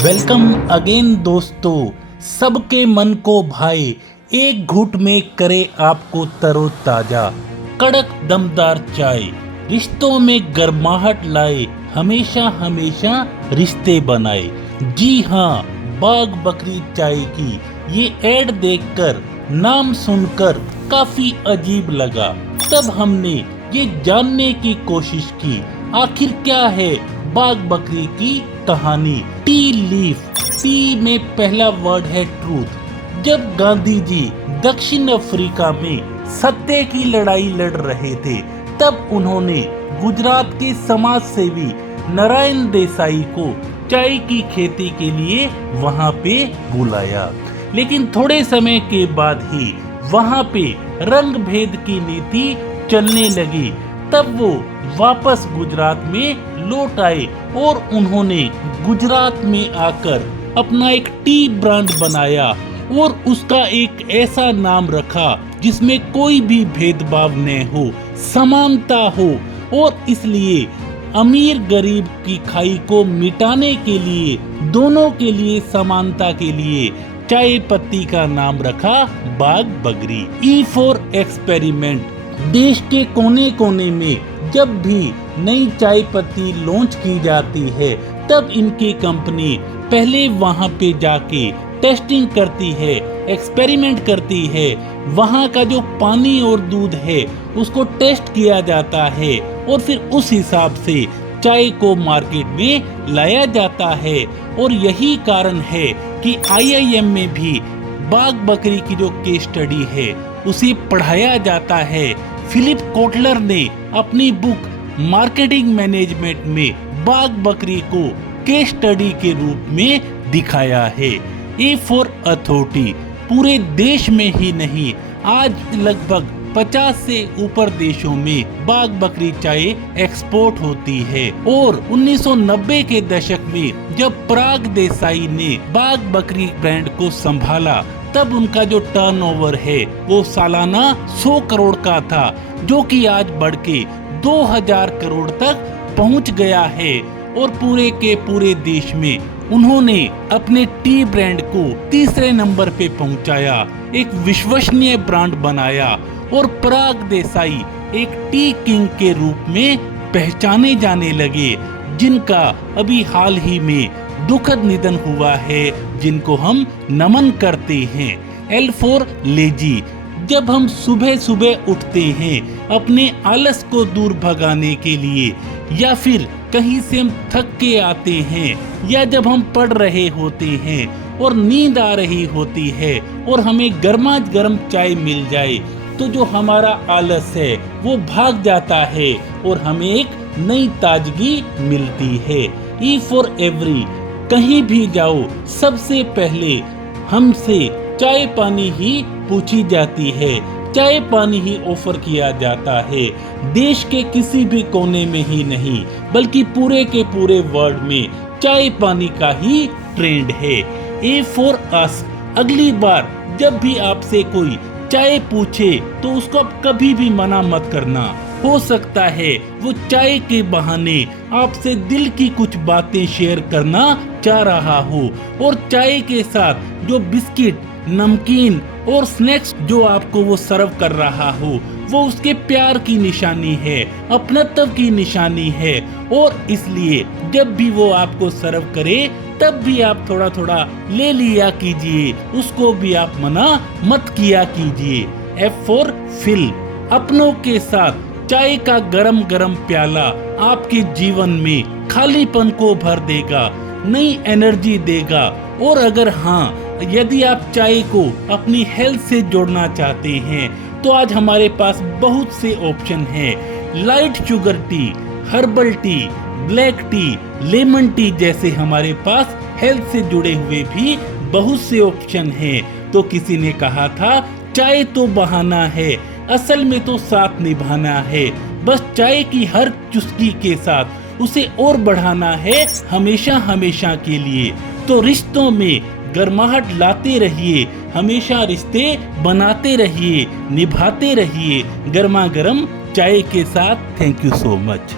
Welcome again दोस्तों। सबके मन को भाए, एक घूंट में करे आपको तरोताजा। कड़क दमदार चाय रिश्तों में गर्माहट लाए, हमेशा हमेशा रिश्ते बनाए। जी हाँ, बाग बकरी चाय की ये ऐड देखकर, नाम सुनकर काफी अजीब लगा। तब हमने ये जानने की कोशिश की आखिर क्या है बाग बकरी की कहानी। टी लीफ, टी में पहला वर्ड है ट्रूथ। जब गांधी जी दक्षिण अफ्रीका में सत्य की लड़ाई लड़ रहे थे, तब उन्होंने गुजरात के समाज सेवी नारायण देसाई को चाय की खेती के लिए वहां पे बुलाया। लेकिन थोड़े समय के बाद ही वहां पे रंग भेद की नीति चलने लगी। तब वो वापस गुजरात में लौट आए और उन्होंने गुजरात में आकर अपना एक टी ब्रांड बनाया और उसका एक ऐसा नाम रखा जिसमें कोई भी भेदभाव न हो, समानता हो। और इसलिए अमीर गरीब की खाई को मिटाने के लिए, दोनों के लिए समानता के लिए चाय पत्ती का नाम रखा बाग बकरी। E for experiment. देश के कोने कोने में जब भी नई चाय पत्ती लॉन्च की जाती है, तब इनकी कंपनी पहले वहां पे जाके टेस्टिंग करती है, एक्सपेरिमेंट करती है। वहां का जो पानी और दूध है उसको टेस्ट किया जाता है और फिर उस हिसाब से चाय को मार्केट में लाया जाता है। और यही कारण है कि IIM में भी बाग बकरी की जो केस स्टडी है उसे पढ़ाया जाता है। फिलिप कोटलर ने अपनी बुक मार्केटिंग मैनेजमेंट में बाग बकरी को केस स्टडी के रूप में दिखाया है। A for authority. पूरे देश में ही नहीं, आज लगभग 50 से ऊपर देशों में बाग बकरी चाय एक्सपोर्ट होती है। और 1990 के दशक में जब पराग देसाई ने बाग बकरी ब्रांड को संभाला, तब उनका जो टर्नओवर है वो सालाना 100 करोड़ का था, जो कि आज बढ़ के 2000 करोड़ तक पहुंच गया है। और पूरे के पूरे देश में उन्होंने अपने टी ब्रांड को तीसरे नंबर पे पहुंचाया, एक विश्वसनीय ब्रांड बनाया। और पराग देसाई एक टी किंग के रूप में पहचाने जाने लगे, जिनका अभी हाल ही में दुखद निधन हुआ है, जिनको हम नमन करते हैं। L for lazy. जब हम सुबह सुबह उठते हैं अपने आलस को दूर भगाने के लिए, या फिर कहीं से हम थक के आते हैं, या जब हम पढ़ रहे होते हैं और नींद आ रही होती है और हमें गर्मा गर्म चाय मिल जाए, तो जो हमारा आलस है वो भाग जाता है और हमें एक नई ताजगी मिलती है। E for every. कहीं भी जाओ, सबसे पहले हमसे चाय पानी ही पूछी जाती है, चाय पानी ही ऑफर किया जाता है। देश के किसी भी कोने में ही नहीं, बल्कि पूरे के पूरे वर्ल्ड में चाय पानी का ही ट्रेंड है। A for us. अगली बार जब भी आपसे कोई चाय पूछे तो उसको आप कभी भी मना मत करना। हो सकता है वो चाय के बहाने आपसे दिल की कुछ बातें शेयर करना चाह रहा हो, और चाय के साथ जो बिस्किट, नमकीन और स्नैक्स जो आपको वो सर्व कर रहा हो, वो उसके प्यार की निशानी है, अपनत्व की निशानी है। और इसलिए जब भी वो आपको सर्व करे, तब भी आप थोड़ा थोड़ा ले लिया कीजिए, उसको भी आप मना मत किया कीजिए। F for fill. अपनों के साथ चाय का गरम गरम प्याला आपके जीवन में खालीपन को भर देगा, नई एनर्जी देगा। और अगर हाँ, यदि आप चाय को अपनी हेल्थ से जोड़ना चाहते हैं, तो आज हमारे पास बहुत से ऑप्शन हैं। Light sugar T, herbal tea, black T, lemon tea जैसे हमारे पास हेल्थ से जुड़े हुए भी बहुत से ऑप्शन हैं। तो किसी ने कहा था, चाय तो बहाना है, असल में तो साथ निभाना है। बस चाय की हर चुस्की के साथ उसे और बढ़ाना है, हमेशा हमेशा के लिए। तो रिश्तों में गर्माहट लाते रहिए, हमेशा रिश्ते बनाते रहिए, निभाते रहिए गर्मा गर्म चाय के साथ। Thank you so much.